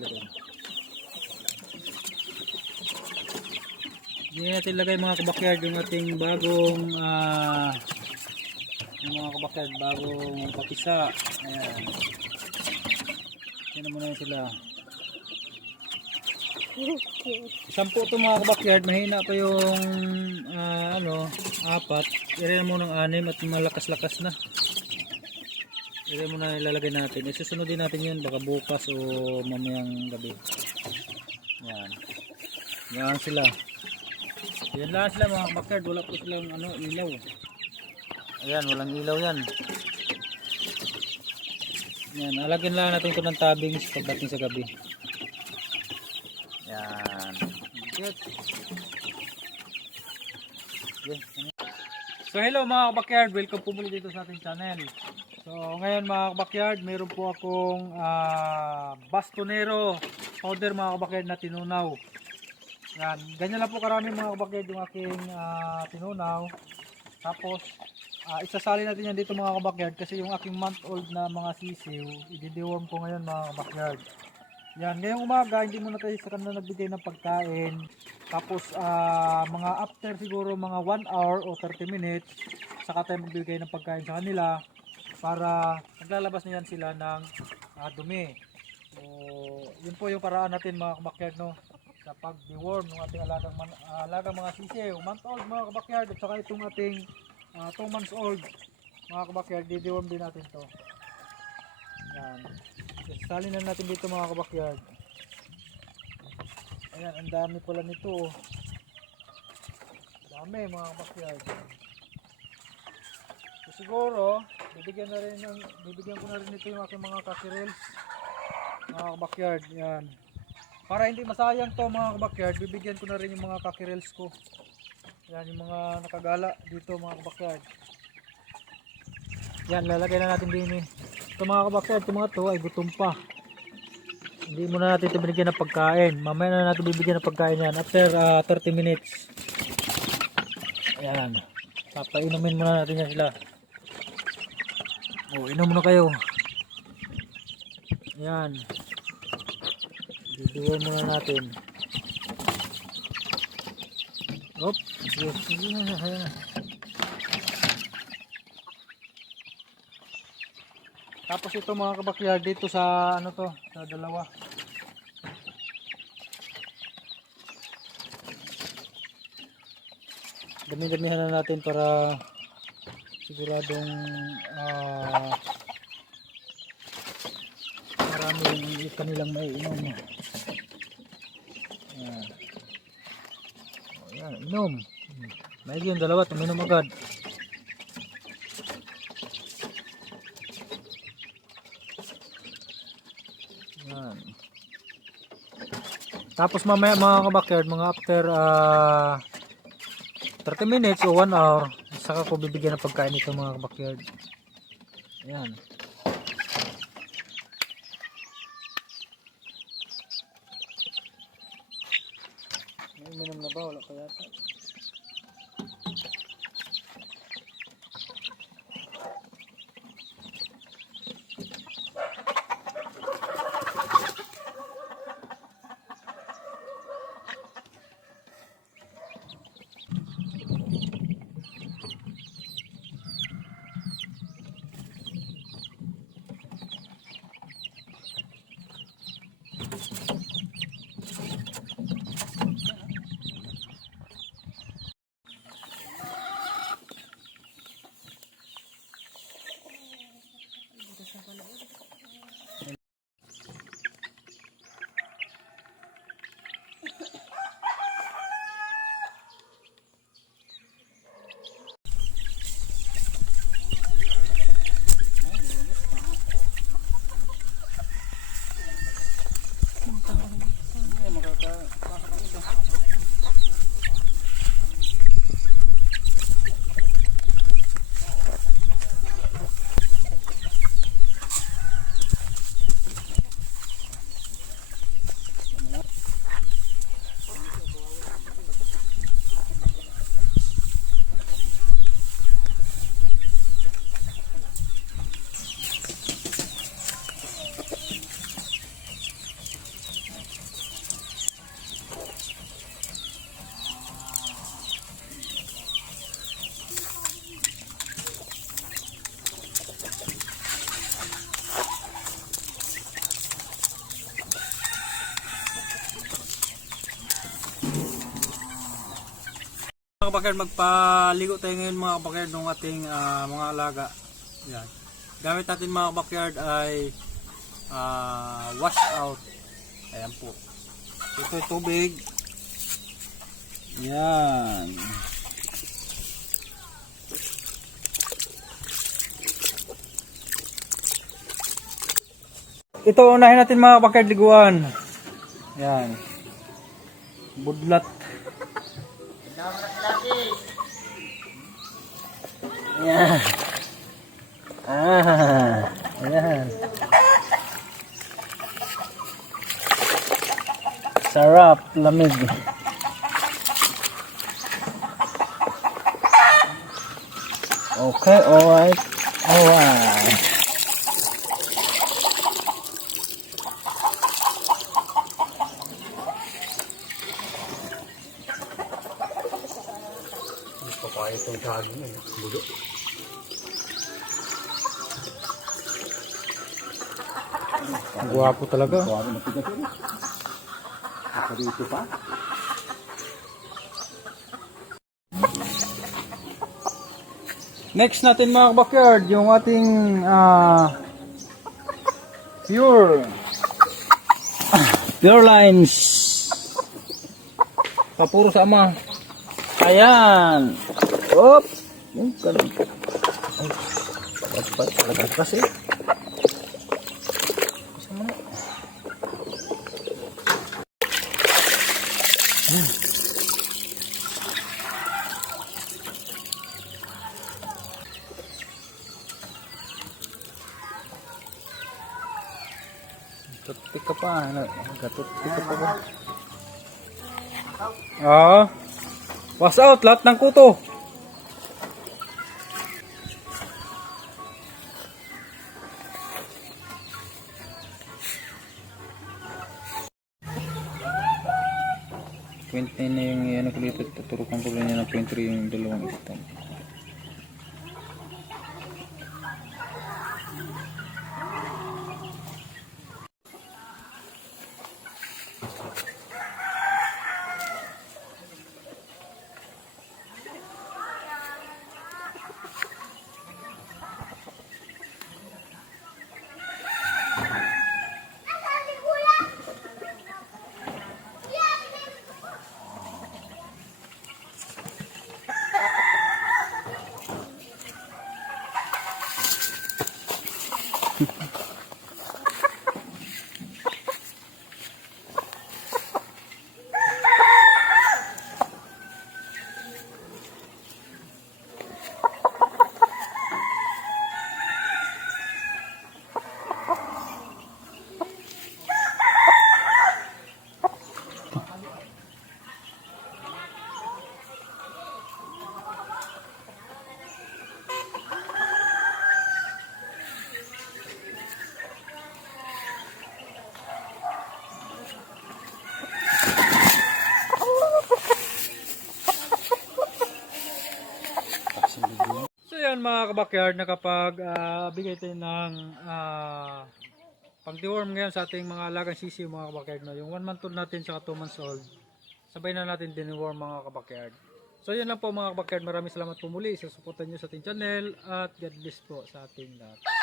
Doon. Hindi natin lagay mga kabakyard yung ating bagong ah yung mga kabakyard bagong papisa. Ayan. Yan na muna sila. Sampu ito mga kabakyard, mahina pa yung ah, ano, apat. Ire mo ng anim at malakas-lakas na. Ire mo na ilalagay natin. Isusunod din natin yun, baka bukas o mamayang gabi. Yan. Yan sila. Yan lang sila mga kabakyard, wala po silang ano, ilaw. Ayan, walang ilaw yan. Yan, alagyan lang natin ito ng tabings pagdating sa gabi. Yan. Good. Okay. So hello mga kabakyard, welcome po muli dito sa ating channel. So ngayon mga kabakyard, mayroon po akong ah, bastonero powder mga kabakyard na tinunaw. Yan, ganyan lang po karami mga kabakyard yung aking ah, tinunaw. Tapos ah, isasali natin yan dito mga kabakyard kasi yung aking month old na mga sisiw, i-deworm ko ngayon mga kabakyard. Yan, ngayong umaga hindi muna tayo sa kanila nagbigay ng pagkain. Tapos ah, mga after siguro mga 1 hour o 30 minutes, saka tayo magbigay ng pagkain sa kanila para naglalabas na yan sila ng ah, dumi. So, yun po yung paraan natin mga kabakyard no sa pag-deworm ng ating alagang, man, ah, alagang mga sisiw. Month old mga kabakyard at saka itong ating 2 months old mga kabakyard, di-deworm din natin to. Yan. Sali na natin dito mga kabakyard. Ayan, ang dami pala nito. Dami mga kabakyard. So, siguro, bibigyan na rin ng, bibigyan ko na rin ito yung aking mga kakirels. Mga kabakyard, yan. Para hindi masayang to mga kabakyard, bibigyan ko na rin yung mga kakirels ko. Yan, yung mga nakagala dito mga kabakyard. Yan, lalagay na natin din eh. Ito mga kabakyard, ito mga to ay gutom pa. Hindi muna natin ito binigyan ng pagkain. Mamaya na natin bibigyan ng pagkain yan. After ah, 30 minutes. Ayan. Papainumin muna natin yan sila. O, inom muna kayo. Ayan. Bibiwan muna natin. Op. Ayan na. Ayan na. Tapos ito mga kabakyard dito sa ano to, sa dalawa. Dami-damihan na natin para siguradong ah marami yung kanilang maiinom. Ayan. O, Ayan, inom. Maigi yung dalawa, tuminom agad. Yan. Tapos mamaya mga kabakyard, mga after ah 30 minutes o 1 hour, saka ko bibigyan ng pagkain ito mga kabakyard. Yan. May uminom na ba? Wala pa yata. Kabakyard, magpaligo tayo ngayon mga kabakyard ng ating ah, mga alaga. Yan. Gamit natin mga kabakyard ay ah, wash out. Ayan po. Ito yung tubig. Yan. Ito unahin natin mga kabakyard liguan. Yan. Budlat. Ah. Sarap, lamig. Okay, alright. Alright. Papaya itong saging eh. Bulo. Guwapo talaga. Dito pa. Next natin mga backyard, yung ating ah pure pure lines. Papuro sa ama. Ayan. Op. Yung. Dapat talaga kasi. Toothpick ka pa. Ano? Gatoothpick ka pa ba? Ah. Was out lahat ng kuto. Point na yung ano ko dito, tuturukan ko lang niya ng point three yung dalawang stamp. Mga kabakyard na kapag ah, bigay tayo ng uh, pang deworm ngayon sa ating mga alagang sisi mga kabakyard no? yung 1 month old natin sa 2 months old sabay na natin din-deworm mga kabakyard. So yan lang po mga kabakyard. Maraming salamat po muli. Sa suportan nyo sa ating channel at God bless po sa ating lahat